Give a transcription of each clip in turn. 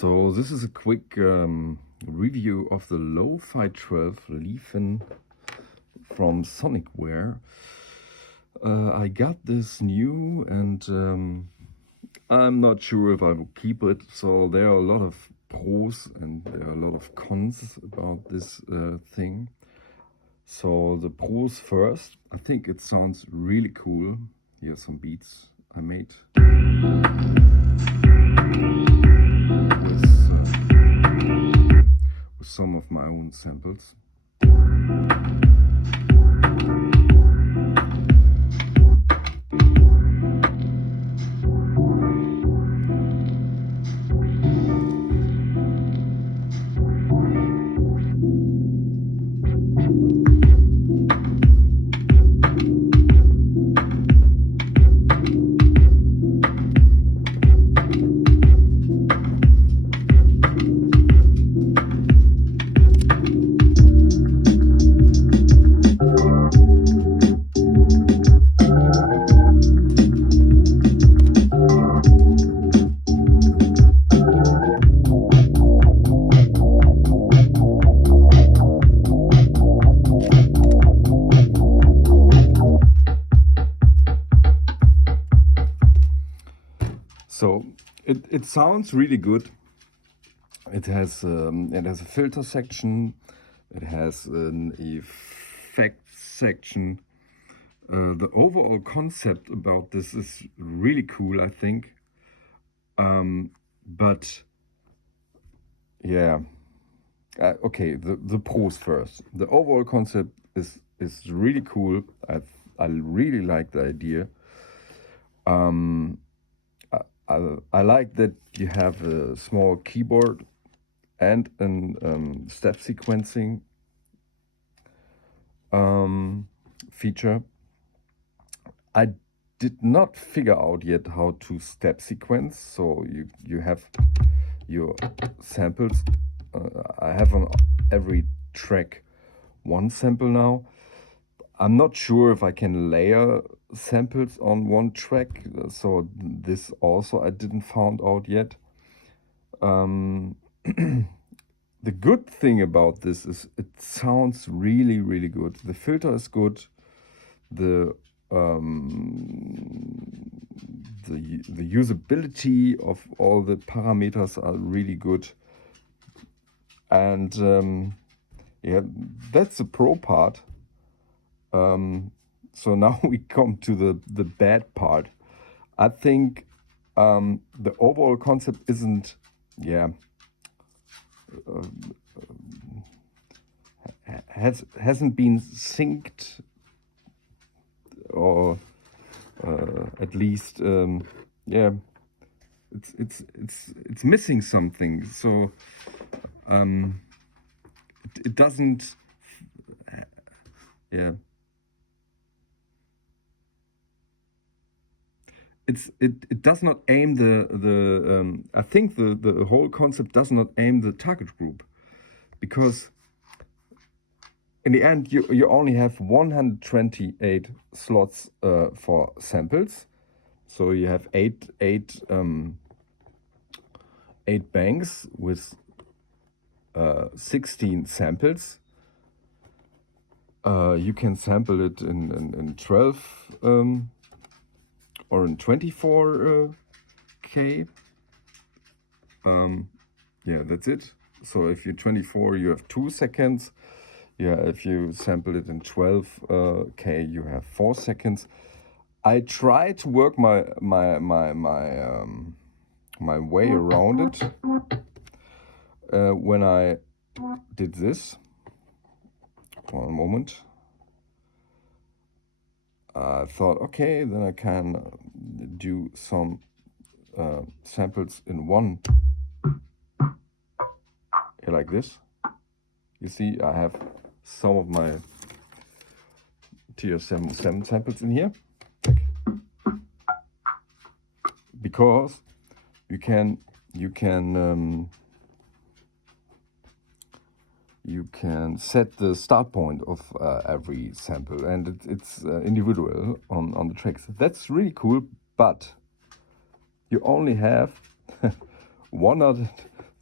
So this is a quick review of the Lo-Fi 12 Liven from Sonicware. I got this new and I'm not sure if I will keep it. So there are a lot of pros and there are a lot of cons about this thing. So the pros first. I think it sounds really cool. Here are some beats I made. With some of my own samples. So it sounds really good. It has a filter section. It has an effect section. The overall concept about this is really cool, I think. But yeah, okay. The pros first. The overall concept is really cool. I really like the idea. I like that you have a small keyboard and an step sequencing feature. I did not figure out yet how to step sequence. So you have your samples. I have on every track one sample now. I'm not sure if I can layer samples on one track, so this also I didn't found out yet. The good thing about this is it sounds really, really good. The filter is good. The usability of all the parameters are really good. And yeah, that's the pro part. So now we come to the bad part. I think the overall concept isn't, hasn't been synced, or at least it's missing something. So it doesn't, it does not aim I think the whole concept does not aim the target group, because in the end you only have 128 slots for samples. So you have eight banks with 16 samples. You can sample it in 12 or in 24K. Yeah, that's it. So if you're 24, you have 2 seconds. Yeah, if you sample it in 12K, you have 4 seconds. I try to work my way around it when I did this. One moment. I thought, okay, then I can do some samples in one, like this. You see, I have some of my TR-7 samples in here, because you can set the start point of every sample, and it's individual on the tracks. That's really cool, but you only have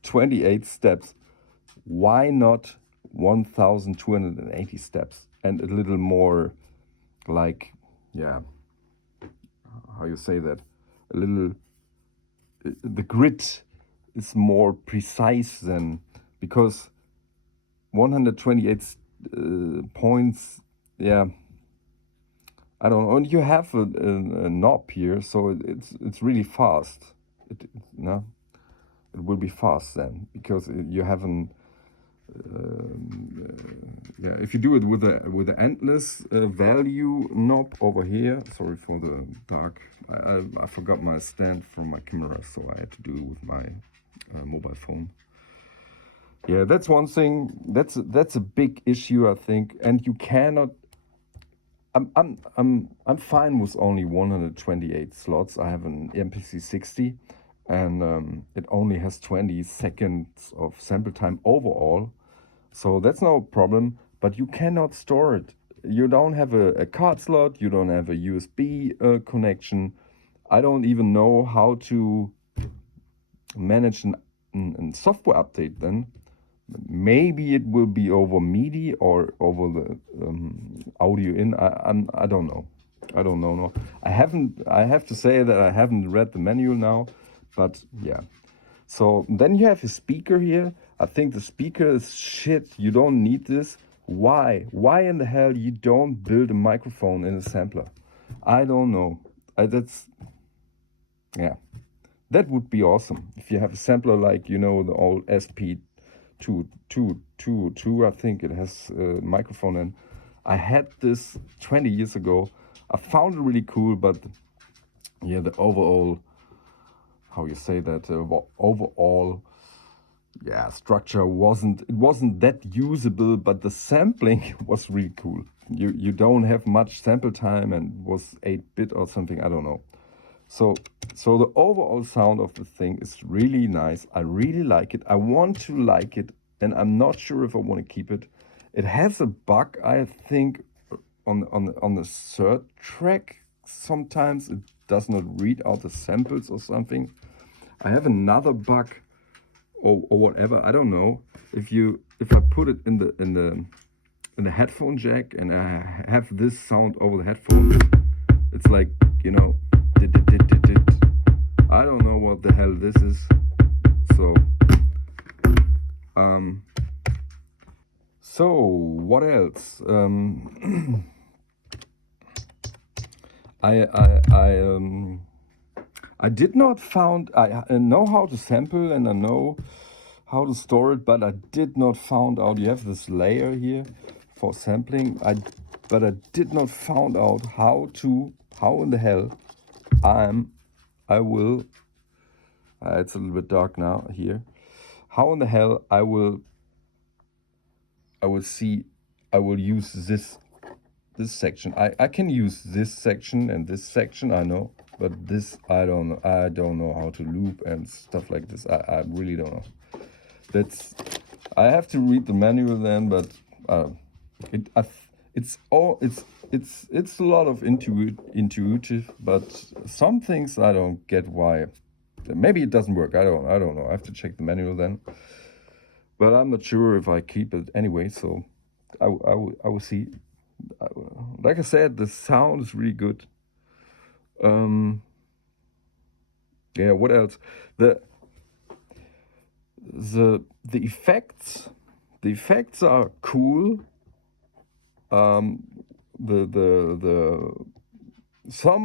128 steps. Why not 1280 steps and a little more, like, yeah, how you say that, a little, the grit is more precise than, because 128 points, yeah, I don't know. And you have a knob here, so it's really fast. No, it will be fast then, because you have an yeah. If you do it with the endless value knob over here. Sorry for the dark. I forgot my stand from my camera, so I had to do it with my mobile phone. Yeah, that's one thing. That's a big issue, I think, and you cannot. I'm fine with only 128 slots. I have an MPC 60, and it only has 20 seconds of sample time overall, so that's no problem. But you cannot store it. You don't have a card slot. You don't have a USB connection. I don't even know how to manage a software update then. Maybe it will be over MIDI or over the audio in. I don't know. I don't know. No, I haven't. I have to say that I haven't read the manual now, but yeah. So then you have a speaker here. I think the speaker is shit. You don't need this. Why? Why in the hell you don't build a microphone in a sampler? I don't know. That's, yeah. That would be awesome if you have a sampler like, you know, the old SP222, I think it has a microphone, and I had this 20 years ago. I found it really cool, but yeah, the overall, how you say that, overall, yeah, structure wasn't that usable, but the sampling was really cool. You don't have much sample time, and was 8-bit or something, I don't know. So the overall sound of the thing is really nice. I really like it. I want to like it, and I'm not sure if I want to keep it. It has a bug, I think, on the third track. Sometimes it does not read out the samples or something. I have another bug, or whatever. I don't know. If I put it in the headphone jack and I have this sound over the headphone, it's like, you know. I don't know what the hell this is. So what else? I did not found. I know how to sample and I know how to store it, but I did not found out. You have this layer here for sampling. But I did not found out how in the hell I will. It's a little bit dark now here. How in the hell I will use this section. I can use this section and this section, I know, but this I don't know. I don't know how to loop and stuff like this. I really don't know. I have to read the manual then, but it's a lot of intuitive, but some things I don't get why. Maybe it doesn't work. I don't know. I have to check the manual then. But I'm not sure if I keep it anyway. So I will see. Like I said, the sound is really good. Yeah. What else? The effects. The effects are cool. Some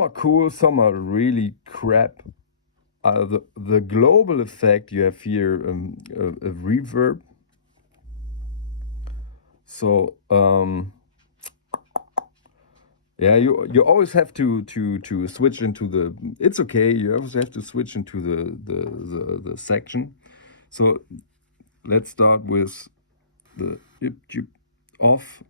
are cool. Some are really crap. The global effect, you have here a reverb. So yeah, you always have to switch into the. It's okay. You always have to switch into the section. So let's start with the off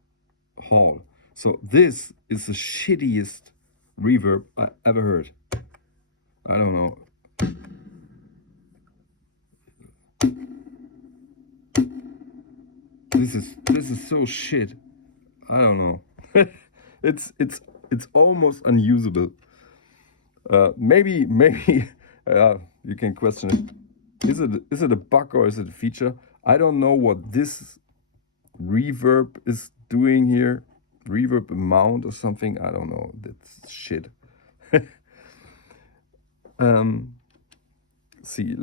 hall. So this is the shittiest reverb I ever heard. I don't know. This is so shit. I don't know. it's almost unusable. Maybe you can question it. Is it a bug or is it a feature? I don't know what this reverb is doing here. Reverb amount or something. I don't know. That's shit. See,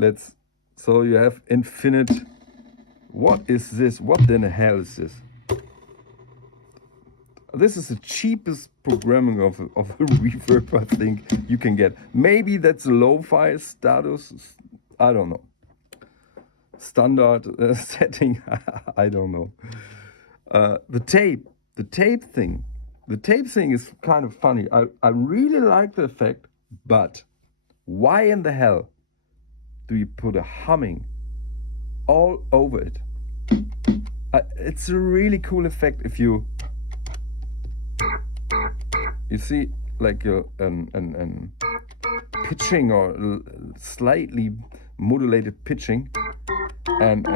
so you have infinite. What is this? What the hell is this? This is the cheapest programming of a reverb I think you can get. Maybe that's a lo-fi status. I don't know. Standard setting. I don't know. The tape thing. The tape thing is kind of funny. I really like the effect, but why in the hell do you put a humming all over it? It's a really cool effect if you see like an pitching or slightly modulated pitching and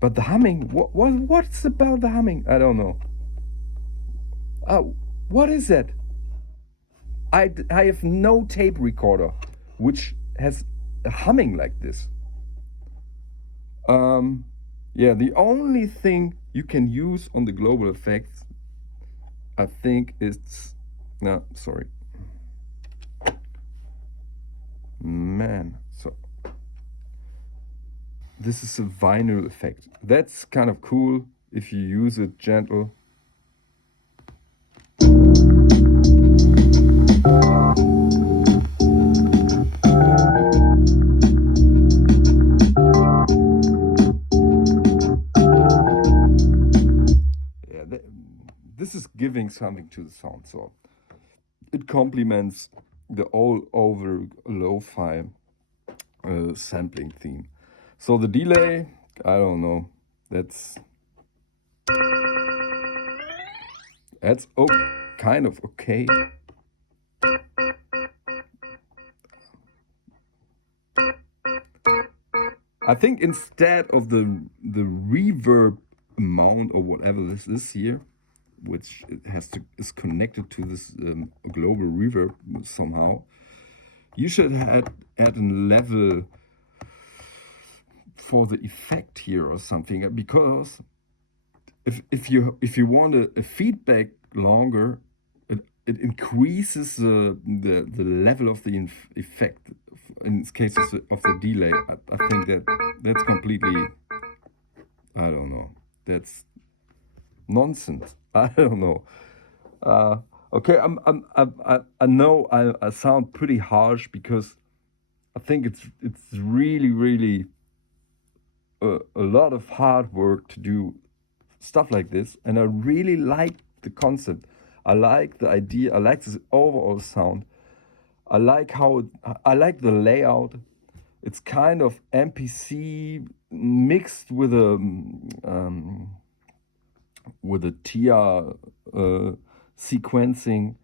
but the humming, what's about the humming? I don't know. What is that? I have no tape recorder which has a humming like this. Yeah, the only thing you can use on the global effects, I think, is no, sorry, man. So this is a vinyl effect. That's kind of cool if you use it gentle. This is giving something to the sound, so it complements the all-over lo-fi sampling theme. So the delay, I don't know. That's kind of okay. I think instead of the reverb amount or whatever this is here, which is connected to this global reverb somehow, you should add a level for the effect here or something, because if you want a feedback longer, it increases the level of the effect in cases of the delay. I think that's completely, I don't know, that's nonsense. I don't know. Okay, I know I sound pretty harsh because I think it's really a lot of hard work to do stuff like this, and I really like the concept. I like the idea. I like this overall sound. I like I like the layout. It's kind of MPC mixed with a TIA sequencing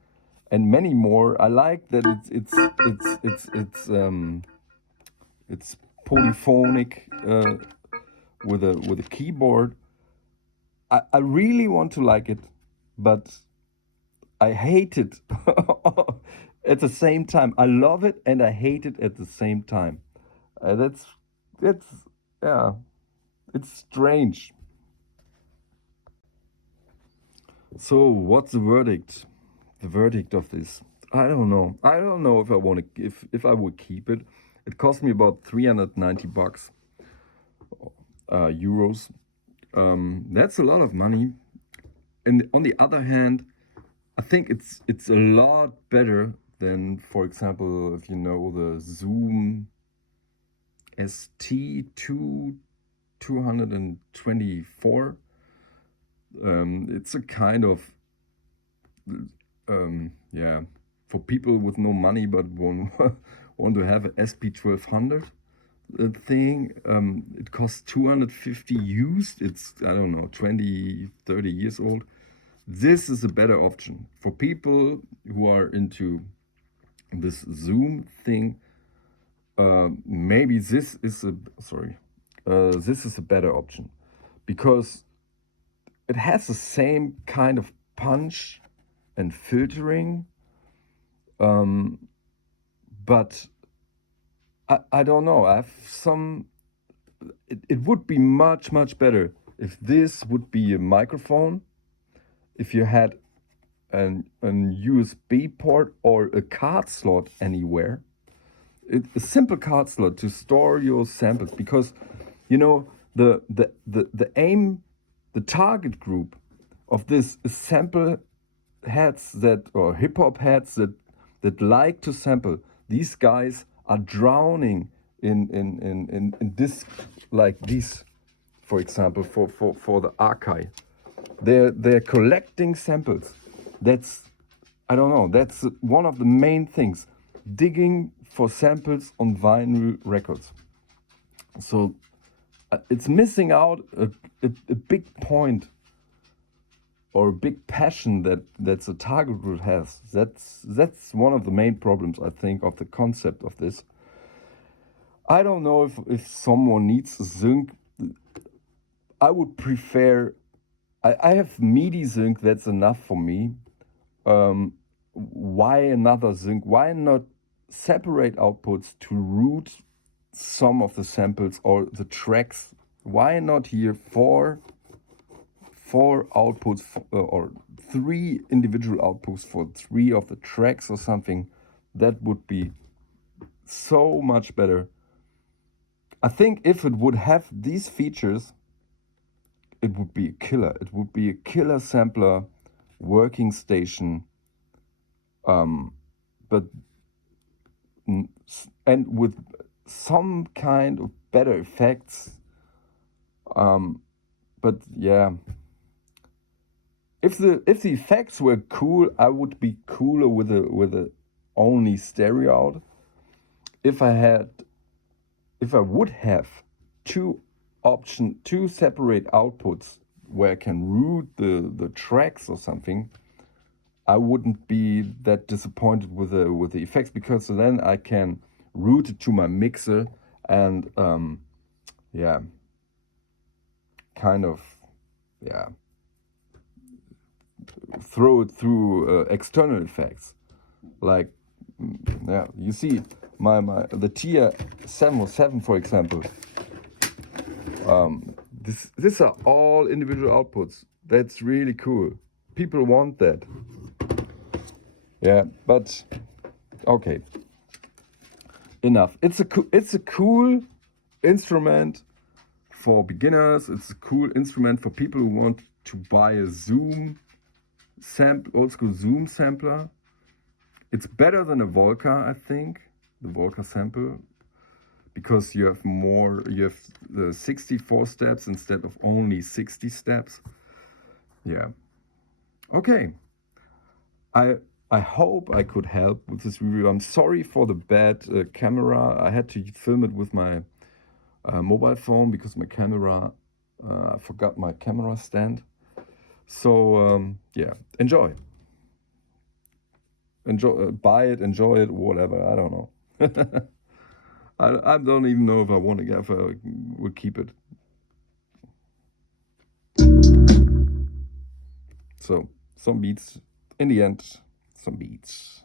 and many more. I like that it's polyphonic with a keyboard. I really want to like it, but I hate it at the same time. I love it and I hate it at the same time. That's yeah, it's strange. So what's the verdict? The verdict of this? I don't know. I don't know if I want to if I would keep it. It cost me about 390 bucks, euros. That's a lot of money. And on the other hand, I think it's a lot better than, for example, if you know the Zoom ST2 224. It's a kind of yeah, for people with no money but want to have an SP1200 thing. It costs 250 used. It's, I don't know, 20-30 years old. This is a better option for people who are into this Zoom thing. Maybe this is a better option because it has the same kind of punch and filtering, but I don't know. I have some. It would be much better if this would be a microphone. If you had an USB port or a card slot anywhere, a simple card slot to store your samples, because you know the aim, the target group of this sample heads that, or hip hop heads that like to sample, these guys are drowning in this, like these, for example, for the akai. They're collecting samples. That's, I don't know, that's one of the main things, digging for samples on vinyl records. So it's missing out a big point or a big passion that's a target group has. That's one of the main problems, I think, of the concept of this. I don't know if someone needs a sync. I would prefer, I have MIDI sync, that's enough for me. Why another sync? Why not separate outputs to route some of the samples or the tracks? Why not here four outputs or 3 individual outputs for 3 of the tracks or something? That would be so much better. I think if it would have these features, it would be a killer. It would be a killer sampler working station, but and with some kind of better effects. But yeah, if the effects were cool, I would be cooler with a only stereo out. If I would have two separate outputs where I can route the tracks or something, I wouldn't be that disappointed with the effects, because then I can route it to my mixer and yeah, kind of, yeah, throw it through external effects. Like, yeah, you see the tier 707, for example. These are all individual outputs. That's really cool. People want that. Yeah, but okay. Enough. It's a cool instrument for beginners. It's a cool instrument for people who want to buy a old school Zoom sampler. It's better than a Volca, I think, the Volca sample, because you have the 64 steps instead of only 60 steps. Yeah. Okay. I hope I could help with this review. I'm sorry for the bad camera. I had to film it with my mobile phone because my camera, I forgot my camera stand. So yeah, enjoy, buy it, enjoy it, whatever. I don't know. I don't even know if I want to, if I would keep it. So some beats in the end. Some beats.